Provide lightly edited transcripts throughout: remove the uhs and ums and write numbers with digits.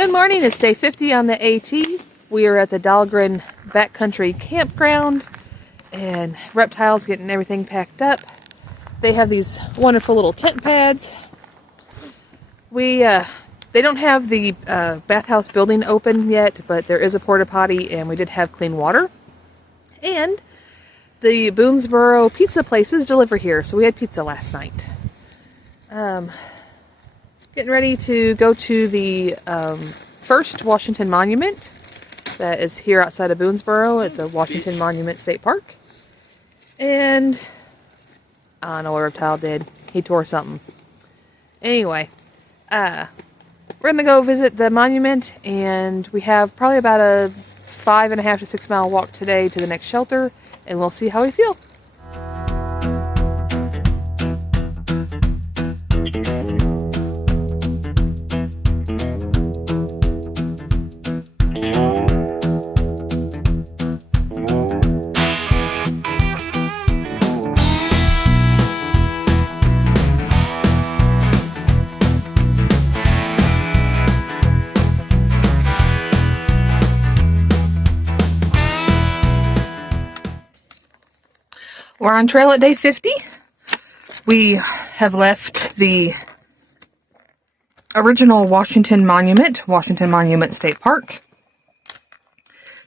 Good morning, it's day 50 on the AT. We are at the Dahlgren Backcountry Campground and Reptile's getting everything packed up. They have these wonderful little tent pads. They don't have the bathhouse building open yet, but there is a porta potty and we did have clean water. And the Boonesboro pizza places deliver here, so we had pizza last night. Getting ready to go to the first Washington Monument that is here outside of Boonesboro at the Washington Monument State Park. And I don't know what Reptile did. He tore something. Anyway, we're going to go visit the monument, and we have probably about a 5.5 to 6 mile walk today to the next shelter, and we'll see how we feel. We're on trail at day 50. We have left the original Washington Monument State Park.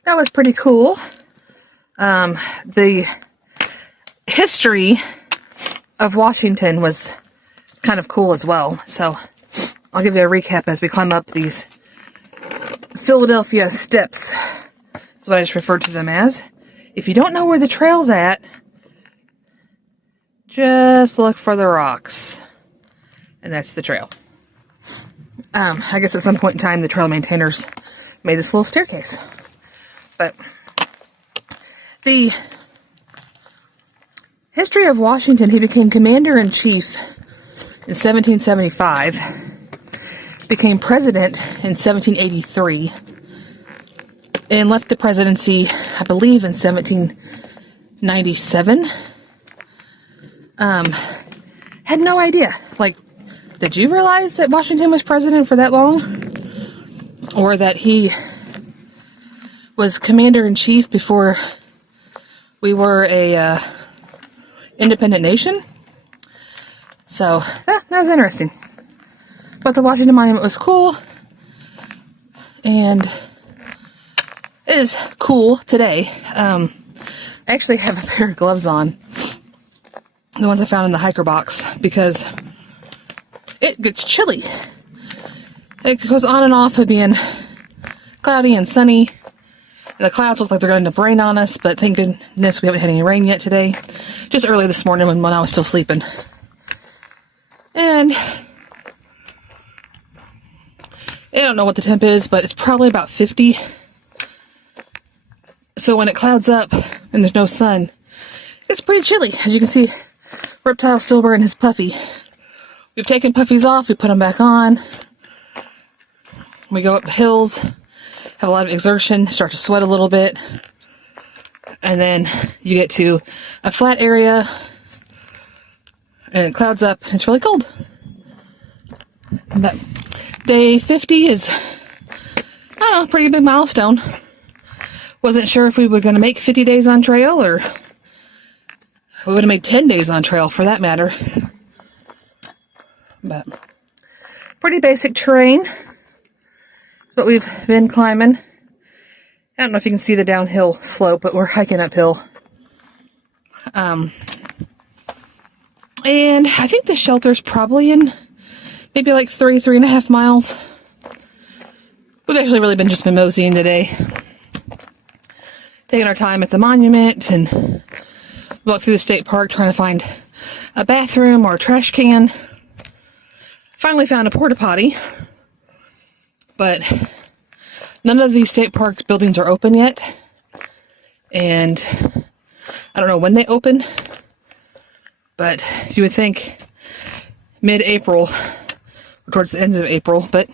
That was pretty cool. The history of Washington was kind of cool as well. So I'll give you a recap as we climb up these Philadelphia steps. That's what I just referred to them as. If you don't know where the trail's at, just look for the rocks. And that's the trail. I guess at some point in time, the trail maintainers made this little staircase. But the history of Washington, he became commander-in-chief in 1775, became president in 1783, and left the presidency, I believe, in 1797. Had no idea. Like, did you realize that Washington was president for that long? Or that he was commander-in-chief before we were a independent nation? So, that was interesting. But the Washington Monument was cool. And it is cool today. I actually have a pair of gloves on. The ones I found in the hiker box, because it gets chilly. It goes on and off of being cloudy and sunny. And the clouds look like they're going to rain on us, but thank goodness we haven't had any rain yet today. Just early this morning when I was still sleeping. And I don't know what the temp is, but it's probably about 50. So when it clouds up and there's no sun, it's pretty chilly. As you can see, Reptile's still wearing his puffy. We've taken puffies off, we put them back on. We go up hills, have a lot of exertion, start to sweat a little bit. And then you get to a flat area, and it clouds up, and it's really cold. But day 50 is, I don't know, a pretty big milestone. Wasn't sure if we were going to make 50 days on trail, or we would have made 10 days on trail, for that matter. But pretty basic terrain. But we've been climbing. I don't know if you can see the downhill slope, but we're hiking uphill. And I think the shelter's probably in maybe like 3.5 miles. We've actually really just been moseying today. Taking our time at the monument and walk through the state park trying to find a bathroom or a trash can. Finally found a porta potty, but none of these state park buildings are open yet, and I don't know when they open, but you would think mid-April, or towards the end of April, but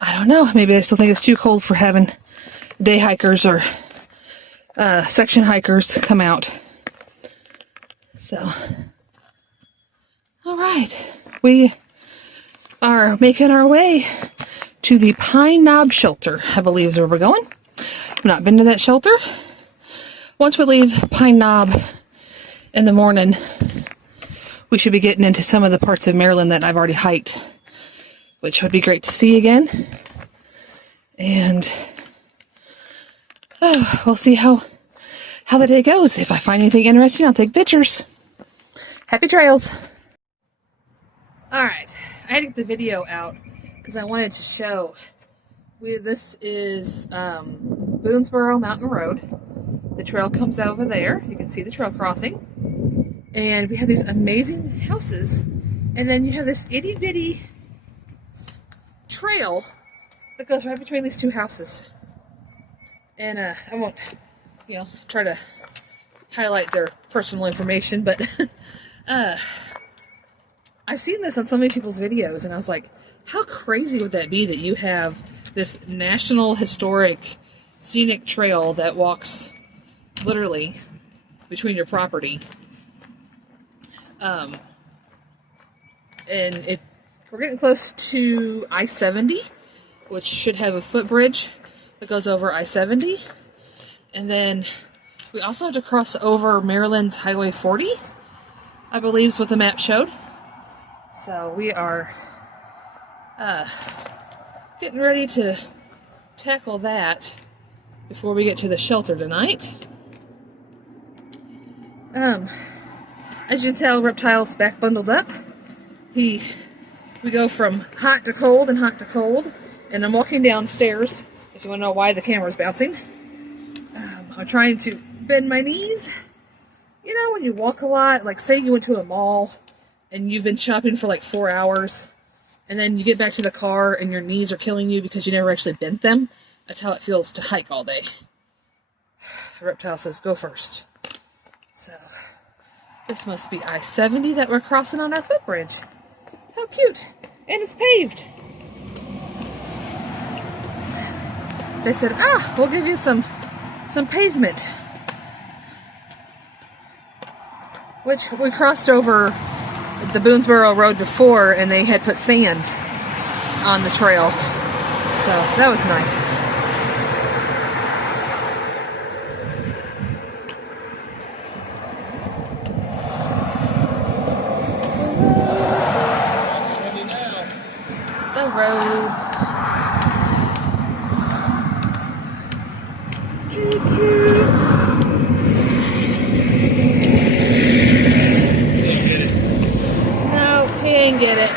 I don't know. Maybe I still think it's too cold for having day hikers or section hikers come out. So, all right, we are making our way to the Pine Knob Shelter, I believe is where we're going. I've not been to that shelter. Once we leave Pine Knob in the morning, we should be getting into some of the parts of Maryland that I've already hiked, which would be great to see again. And we'll see how the day goes. If I find anything interesting, I'll take pictures. Happy trails. All right, I had to get the video out because I wanted to show. This is Boonesboro Mountain Road. The trail comes over there. You can see the trail crossing. And we have these amazing houses. And then you have this itty bitty trail that goes right between these two houses. And I won't, try to highlight their personal information, but I've seen this on so many people's videos, and I was like, how crazy would that be that you have this national historic scenic trail that walks literally between your property? And we're getting close to I-70, which should have a footbridge that goes over I-70. And then we also have to cross over Maryland's Highway 40, I believe is what the map showed. So we are getting ready to tackle that before we get to the shelter tonight. As you can tell, Reptile's back bundled up. We go from hot to cold and hot to cold, and I'm walking downstairs. If you want to know why the camera's bouncing, I'm trying to bend my knees. You know, when you walk a lot, like say you went to a mall and you've been shopping for like 4 hours, and then you get back to the car and your knees are killing you because you never actually bent them. That's how it feels to hike all day. Reptile says, go first. So, this must be I-70 that we're crossing on our footbridge. How cute. And it's paved. They said, we'll give you some pavement. Which we crossed over the Boonesboro Road before, and they had put sand on the trail. So that was nice. The road. Choo-choo. No, he didn't get it.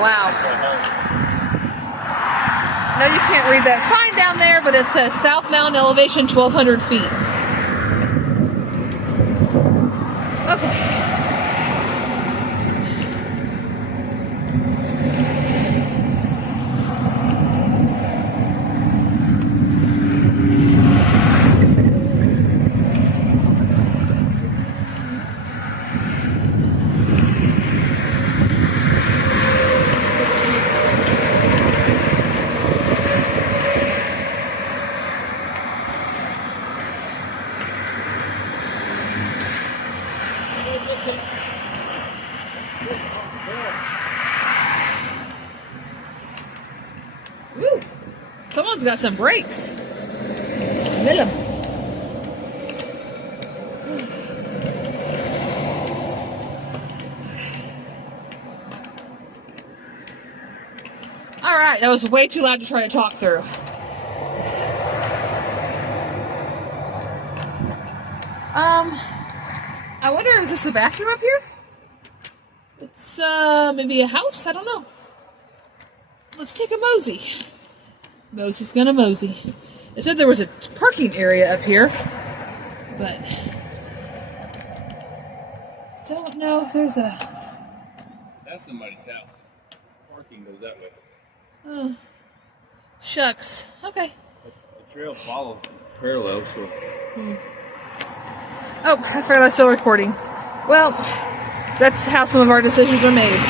Wow. No, you can't read that sign down there, but it says South Mountain elevation 1,200 feet. Okay. Woo! Someone's got some brakes. Smell them. All right, that was way too loud to try to talk through. I wonder, is this the bathroom up here? It's maybe a house. I don't know. Let's take a mosey. Mosey's gonna mosey. It said there was a parking area up here, but don't know if there's a... That's somebody's house. Parking goes that way. Oh, shucks. Okay. The trail follows parallel, so... Oh, I forgot I was still recording. Well, that's how some of our decisions are made.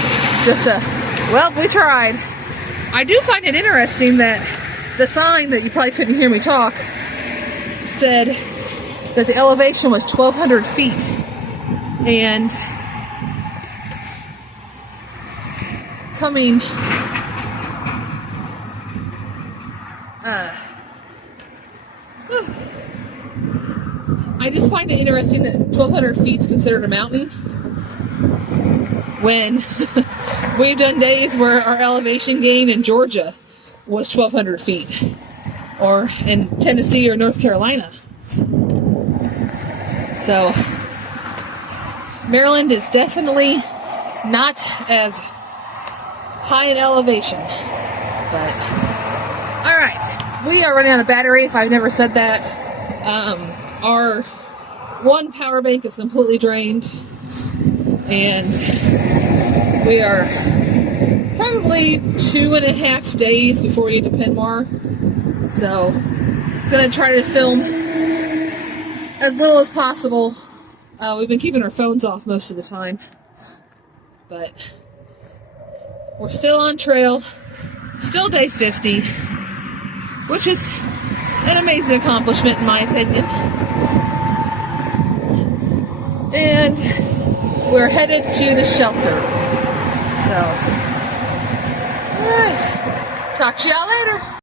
Well, we tried. I do find it interesting that the sign that you probably couldn't hear me talk said that the elevation was 1,200 feet. And coming I just find it interesting that 1,200 feet is considered a mountain when we've done days where our elevation gain in Georgia was 1,200 feet, or in Tennessee or North Carolina. So Maryland is definitely not as high in elevation, but all right, we are running out of battery, if I've never said that. Our one power bank is completely drained, and we are probably 2.5 days before we get to Penmar. So gonna try to film as little as possible. We've been keeping our phones off most of the time, but we're still on trail, still day 50, which is an amazing accomplishment in my opinion. And we're headed to the shelter. So, alright, talk to y'all later.